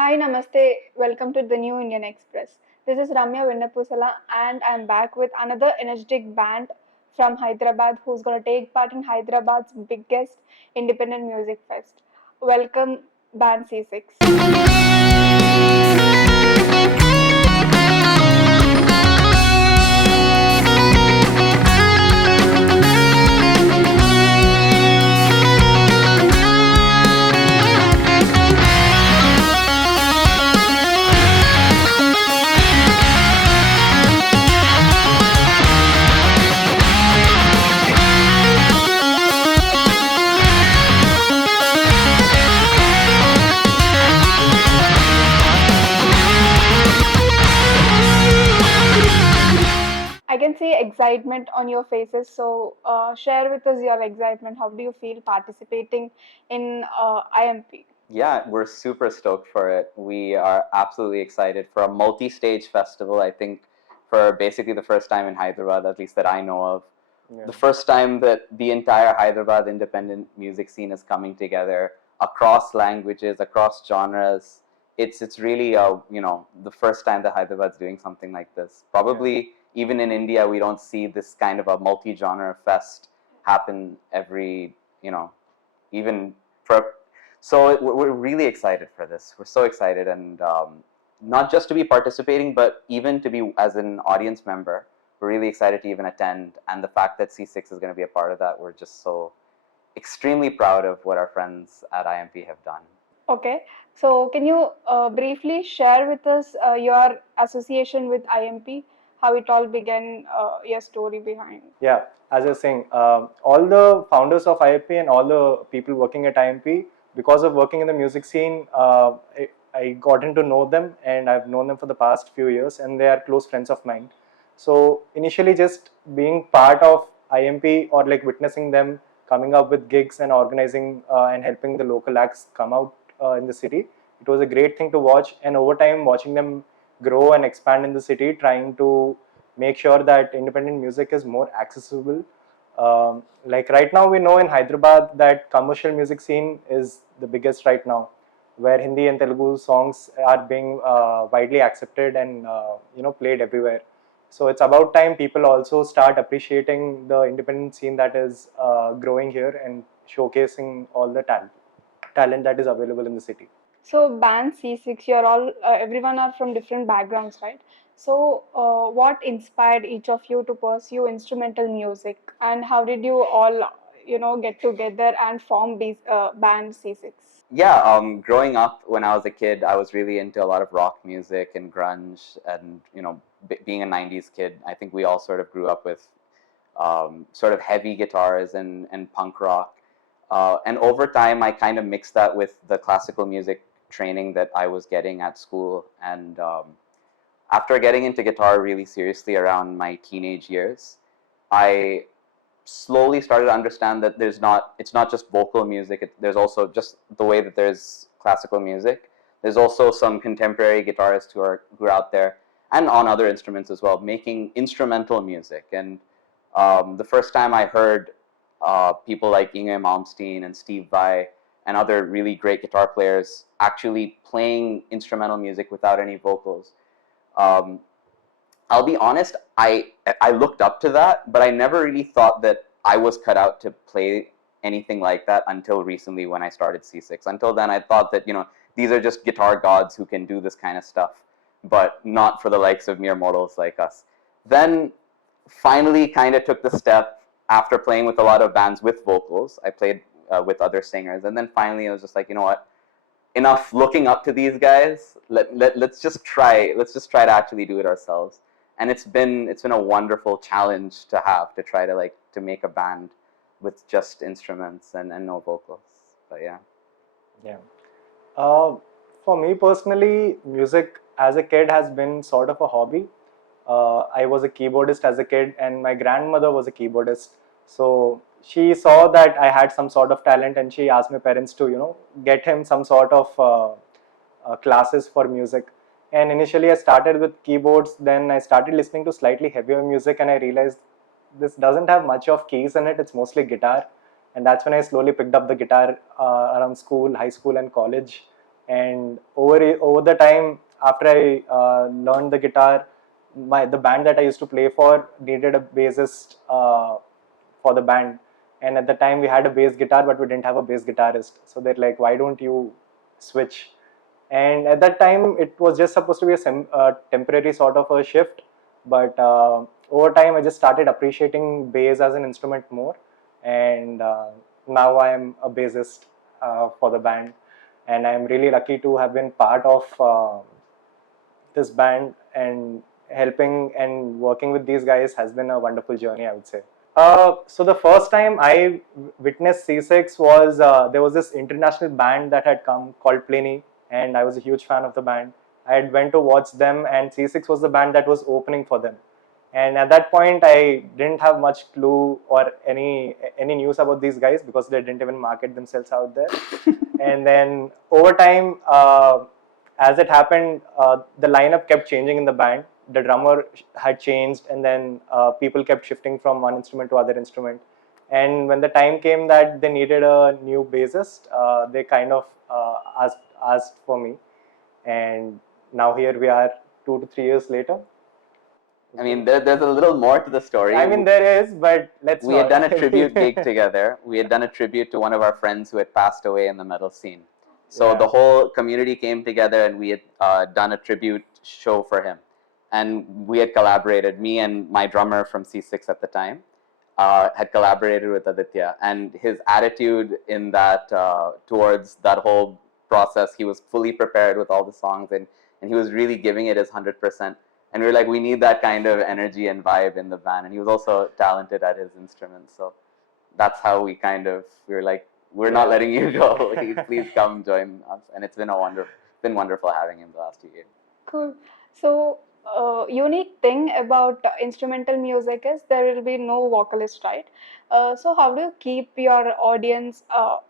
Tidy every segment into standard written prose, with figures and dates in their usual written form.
Hi, Namaste. Welcome to the New Indian Express. This is Ramya Vinnapusala, and I'm back with another energetic band from Hyderabad who's going to take part in Hyderabad's biggest independent music fest. Welcome, Band C6. I can see excitement on your faces, so share with us your excitement. How do you feel participating in IMP? Yeah, we're super stoked for it. We are absolutely excited for a multi-stage festival. I think for basically the first time in Hyderabad, at least that I know of. Yeah. The first time that the entire Hyderabad independent music scene is coming together across languages, across genres. It's really the first time that Hyderabad's doing something like this. Probably even in India, we don't see this kind of a multi-genre fest happen every even for so we're really excited for this. We're so excited, and not just to be participating, but even to be as an audience member. We're really excited to even attend, and the fact that C6 is going to be a part of that, we're just so extremely proud of what our friends at IMP have done. Okay, so can you briefly share with us your association with IMP, how it all began, your story behind? Yeah, as I was saying, all the founders of IMP and all the people working at IMP, because of working in the music scene, I gotten to know them, and I've known them for the past few years, and they are close friends of mine. So initially, just being part of IMP or like witnessing them coming up with gigs and organizing and helping the local acts come out in the city, it was a great thing to watch. And over time, watching them grow and expand in the city, trying to make sure that independent music is more accessible. Like right now, we know in Hyderabad that commercial music scene is the biggest right now, where Hindi and Telugu songs are being widely accepted and played everywhere. So it's about time people also start appreciating the independent scene that is growing here and showcasing all the talent that is available in the city. So band C6, you're all everyone are from different backgrounds, right? So what inspired each of you to pursue instrumental music, and how did you all get together and form band C6? Yeah, growing up when I was a kid, I was really into a lot of rock music and grunge, and being a '90s kid, I think we all sort of grew up with sort of heavy guitars and punk rock. And over time, I kind of mixed that with the classical music training that I was getting at school. And after getting into guitar really seriously around my teenage years, I slowly started to understand that it's not just vocal music. There's also just the way that there's classical music. There's also some contemporary guitarists who are out there, and on other instruments as well, making instrumental music. And the first time I heard people like Inge Malmsteen and Steve Vai and other really great guitar players actually playing instrumental music without any vocals, um, I'll be honest, I looked up to that, but I never really thought that I was cut out to play anything like that until recently when I started C6. Until then, I thought that these are just guitar gods who can do this kind of stuff, but not for the likes of mere mortals like us. Then finally kind of took the step after playing with a lot of bands with vocals. I played with other singers, and then finally I was just like, you know what? Enough looking up to these guys. Let's just try. Let's just try to actually do it ourselves. And it's been a wonderful challenge to have to try to make a band with just instruments and no vocals. But yeah. Yeah. For me personally, music as a kid has been sort of a hobby. I was a keyboardist as a kid, and my grandmother was a keyboardist. So she saw that I had some sort of talent, and she asked my parents to, get him some sort of classes for music. And initially, I started with keyboards. Then I started listening to slightly heavier music, and I realized this doesn't have much of keys in it. It's mostly guitar, and that's when I slowly picked up the guitar around school, high school, and college. And over the time, after I learned the guitar, the band that I used to play for needed a bassist for the band. And at the time, we had a bass guitar, but we didn't have a bass guitarist. So they're like, "Why don't you switch?" And at that time, it was just supposed to be a temporary sort of a shift. But over time, I just started appreciating bass as an instrument more. And now I'm a bassist for the band. And I'm really lucky to have been part of this band, and helping and working with these guys has been a wonderful journey, I would say. So the first time I witnessed C6 was there was this international band that had come called Pliny, and I was a huge fan of the band. I had went to watch them, and C6 was the band that was opening for them. And at that point, I didn't have much clue or any news about these guys because they didn't even market themselves out there. And then over time, as it happened, the lineup kept changing in the band. The drummer had changed, and then people kept shifting from one instrument to other instrument. And when the time came that they needed a new bassist, they kind of asked for me. And now here we are, 2 to 3 years later. I mean, there's a little more to the story. I mean, there is, but let's. We had done a tribute gig together. We had done a tribute to one of our friends who had passed away in the metal scene. So Yeah. the whole community came together, and we had done a tribute show for him. And we had collaborated. Me and my drummer from C6 at the time had collaborated with Aditya. And his attitude in that towards that whole process, he was fully prepared with all the songs, and he was really giving it his 100%. And we were like, we need that kind of energy and vibe in the band. And he was also talented at his instruments. So that's how we were like, we're not letting you go. Please come join us. And it's been wonderful having him the last 2 years. Cool. So, unique thing about instrumental music is there will be no vocalist, right? So, how do you keep your audience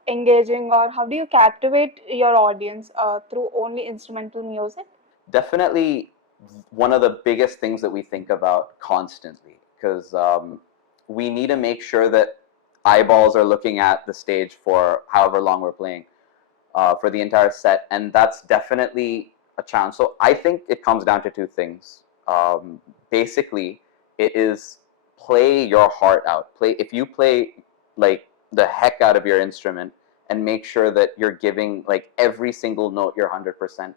engaging, or how do you captivate your audience through only instrumental music? Definitely one of the biggest things that we think about constantly, because we need to make sure that eyeballs are looking at the stage for however long we're playing for the entire set, and that's definitely a challenge. So I think it comes down to two things. Basically, it is play your heart out. If you play like the heck out of your instrument and make sure that you're giving like every single note your 100%.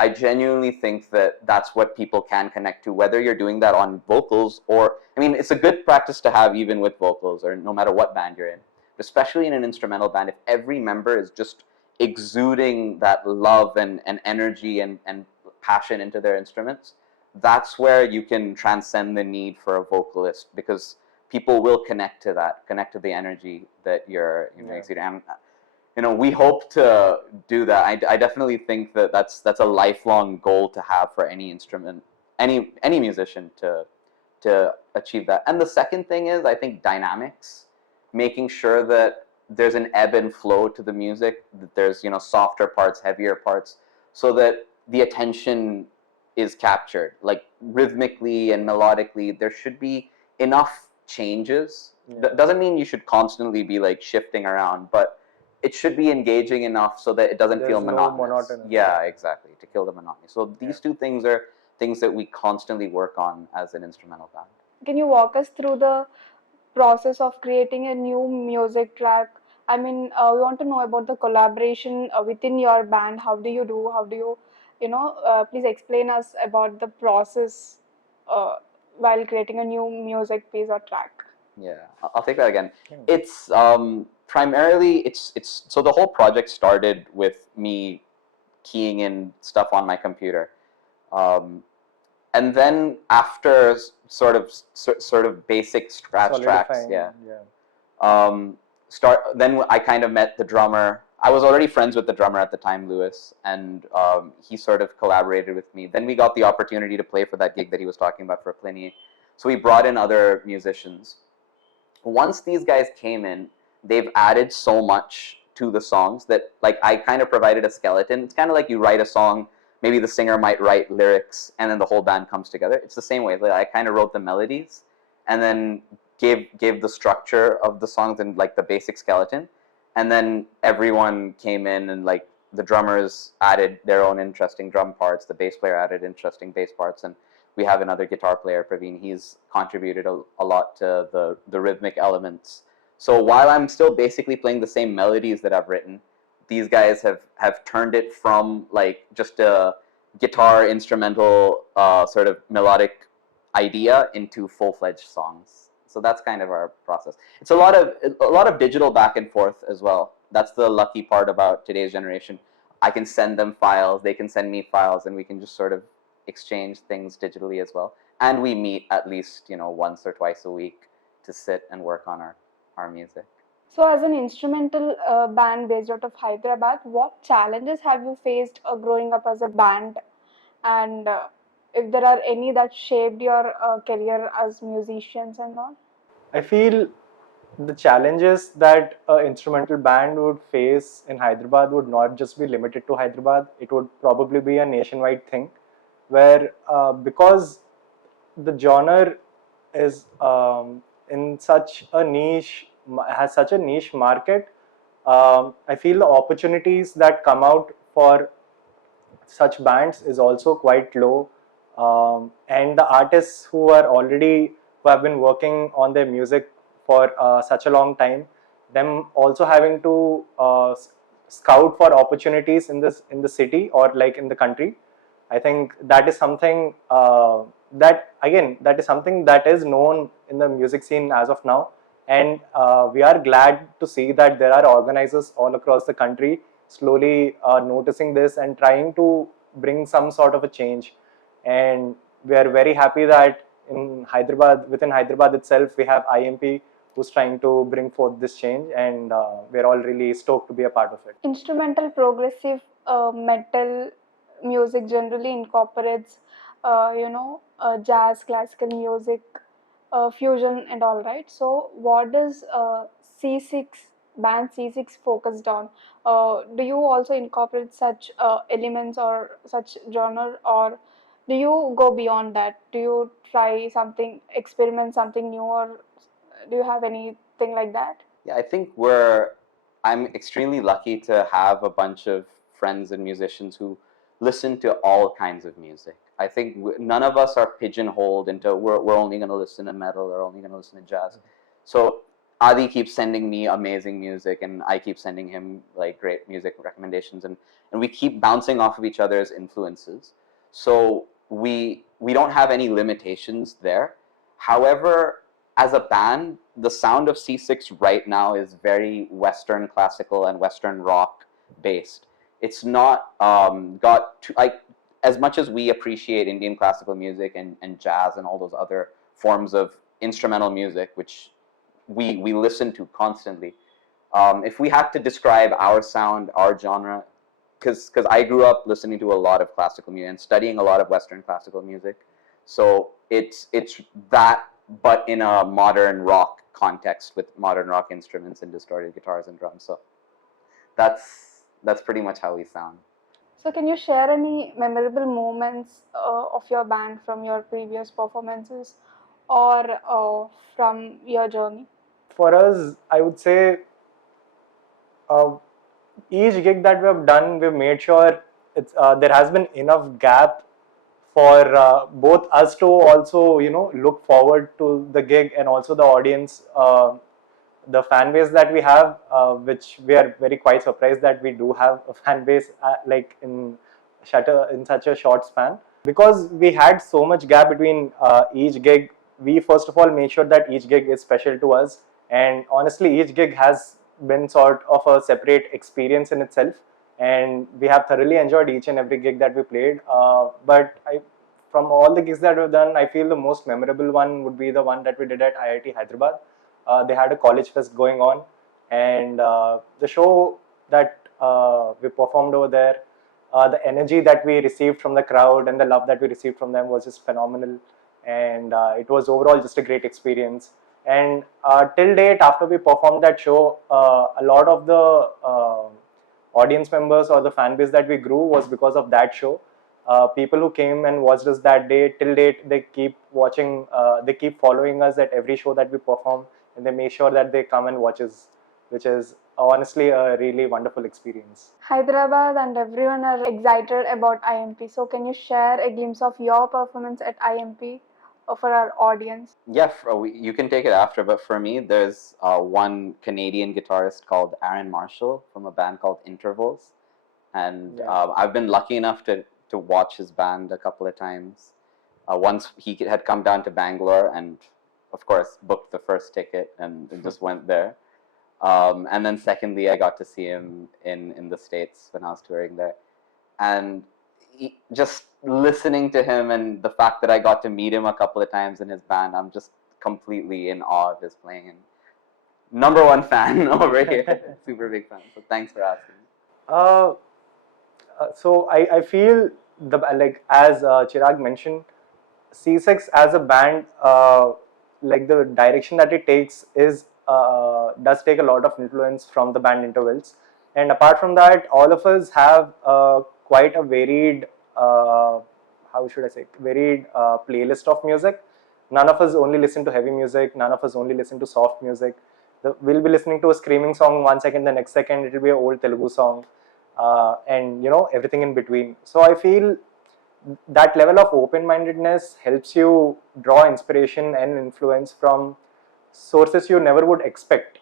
I genuinely think that that's what people can connect to, whether you're doing that on vocals or, I mean, it's a good practice to have even with vocals or no matter what band you're in, especially in an instrumental band. If every member is just exuding that love and energy and passion into their instruments, that's where you can transcend the need for a vocalist, because people will connect to that, connect to the energy that you're exuding. We hope to do that. I definitely think that that's a lifelong goal to have for any instrument, any musician to achieve that. And the second thing is, I think, dynamics, making sure that there's an ebb and flow to the music, that there's softer parts, heavier parts, so that the attention is captured, like rhythmically and melodically. There should be enough changes. Doesn't mean you should constantly be like shifting around, but it should be engaging enough so that it doesn't feel monotonous. Yeah, exactly, to kill the monotony. So these two things are things that we constantly work on as an instrumental band. Can you walk us through the process of creating a new music track? I mean, we want to know about the collaboration within your band. How do you do? How do you, please explain us about the process while creating a new music piece or track. Yeah, I'll take that again. It's primarily it's so the whole project started with me keying in stuff on my computer, and then after sort of basic scratch tracks, then I kind of met the drummer. I was already friends with the drummer at the time, Lewis, and he sort of collaborated with me. Then we got the opportunity to play for that gig that he was talking about for Pliny. So we brought in other musicians. Once these guys came in, they've added so much to the songs that like I kind of provided a skeleton. It's kind of like you write a song, maybe the singer might write lyrics, and then the whole band comes together. It's the same way. Like I kind of wrote the melodies and then gave the structure of the songs and like the basic skeleton, and then everyone came in and like the drummers added their own interesting drum parts, the bass player added interesting bass parts, and we have another guitar player, Praveen. He's contributed a lot to the rhythmic elements. So while I'm still basically playing the same melodies that I've written, these guys have turned it from like just a guitar instrumental sort of melodic idea into full-fledged songs. So that's kind of our process. It's a lot of digital back and forth as well. That's the lucky part about today's generation. I can send them files, they can send me files, and we can just sort of exchange things digitally as well. And we meet at least, once or twice a week to sit and work on our music. So, as an instrumental band based out of Hyderabad, what challenges have you faced growing up as a band? And if there are any that shaped your career as musicians and all? I feel the challenges that an instrumental band would face in Hyderabad would not just be limited to Hyderabad. It would probably be a nationwide thing, where because the genre is in such a niche, has such a niche market. I feel the opportunities that come out for such bands is also quite low, and the artists who have been working on their music for such a long time, them also having to scout for opportunities in the city or like in the country. I think that is something that is something that is known in the music scene as of now, and we are glad to see that there are organizers all across the country slowly noticing this and trying to bring some sort of a change. And we are very happy that within Hyderabad itself, we have IMP who's trying to bring forth this change, and we're all really stoked to be a part of it. Instrumental progressive metal music generally incorporates, jazz, classical music, fusion, and all, right? So, what does C6 band C6 focused on? Do you also incorporate such elements or such genre, or do you go beyond that? Do you try something, experiment something new, or do you have anything like that? Yeah, I think I'm extremely lucky to have a bunch of friends and musicians who listen to all kinds of music. I think none of us are pigeonholed into we're only going to listen to metal or only going to listen to jazz. So Adi keeps sending me amazing music, and I keep sending him like great music recommendations, and we keep bouncing off of each other's influences. So we don't have any limitations there. However, as a band, the sound of C6 right now is very Western classical and Western rock based. It's not got to, like, as much as we appreciate Indian classical music and jazz and all those other forms of instrumental music, which we listen to constantly. If we had to describe our sound, our genre, because I grew up listening to a lot of classical music and studying a lot of Western classical music, so it's that, but in a modern rock context with modern rock instruments and distorted guitars and drums. So that's pretty much how we sound. So, can you share any memorable moments of your band from your previous performances or from your journey? For us, I would say uh, each gig that we have done, we've made sure there has been enough gap for both us to also look forward to the gig, and also the audience, the fan base that we have, which we are very quite surprised that we do have a fan base like in such a short span, because we had so much gap between each gig. We first of all made sure that each gig is special to us, and honestly each gig has been sort of a separate experience in itself, and we have thoroughly enjoyed each and every gig that we played. From all the gigs that we've done, I feel the most memorable one would be the one that we did at IIT Hyderabad. They had a college fest going on, and the show that we performed over there, the energy that we received from the crowd and the love that we received from them was just phenomenal, and it was overall just a great experience. And till date, after we performed that show, a lot of the audience members or the fan base that we grew was because of that show. People who came and watched us that day, till date, they keep watching, they keep following us at every show that we perform, and they make sure that they come and watch us. which is honestly a really wonderful experience. Hyderabad and everyone are excited about IMP. So, can you share a glimpse of your performance at IMP for our audience? Yeah, you can take it after, but for me, there's one Canadian guitarist called Aaron Marshall from a band called Intervals, and Yeah. I've been lucky enough to watch his band a couple of times. Once he had come down to Bangalore, and of course booked the first ticket and just went there. And then secondly, I got to see him in the States when I was touring there, and just listening to him and the fact that I got to meet him a couple of times in his band, I'm just completely in awe of his playing. And number one fan over here, super big fan. So thanks for asking. Uh, so I feel like as Chirag mentioned, C6 as a band, like the direction that it takes is does take a lot of influence from the band intervals, and apart from that, all of us have quite a varied, how should I say, varied playlist of music. None of us only listen to heavy music. None of us only listen to soft music. We'll be listening to a screaming song 1 second, the next second it will be an old Telugu song, and everything in between. So I feel that level of open-mindedness helps you draw inspiration and influence from sources you never would expect.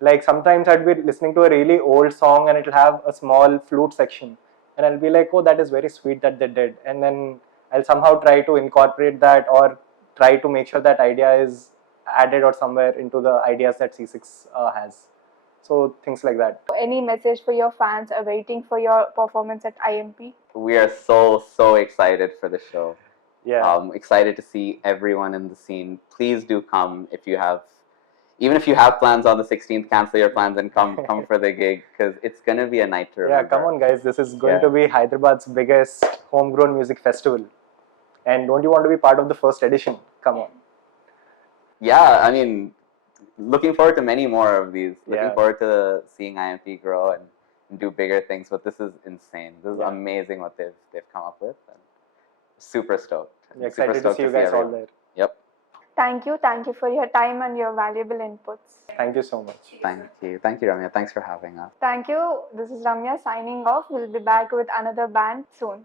Like sometimes I'd be listening to a really old song and it'll have a small flute section, and I'll be like, oh, that is very sweet that they did, and then I'll somehow try to incorporate that or try to make sure that idea is added or somewhere into the ideas that C6 has. So things like that. Any message for your fans waiting for your performance at IMP? We are so excited for the show. Yeah. Excited to see everyone in the scene. Please do come if you have, even if you have plans on the 16th, cancel your plans and come for the gig, because it's gonna be a night to remember. Yeah, come on, guys. This is going Yeah. to be Hyderabad's biggest homegrown music festival. And don't you want to be part of the first edition? Come on. Yeah, I mean, looking forward to many more of these. Looking Yeah. forward to seeing IMP grow and do bigger things. But this is insane. This is Yeah. amazing what they've come up with. And super stoked. We're excited to see you guys all there. Yep. Thank you for your time and your valuable inputs. Thank you so much. Thank you, Ramya. Thanks for having us. Thank you. This is Ramya signing off. We'll be back with another band soon.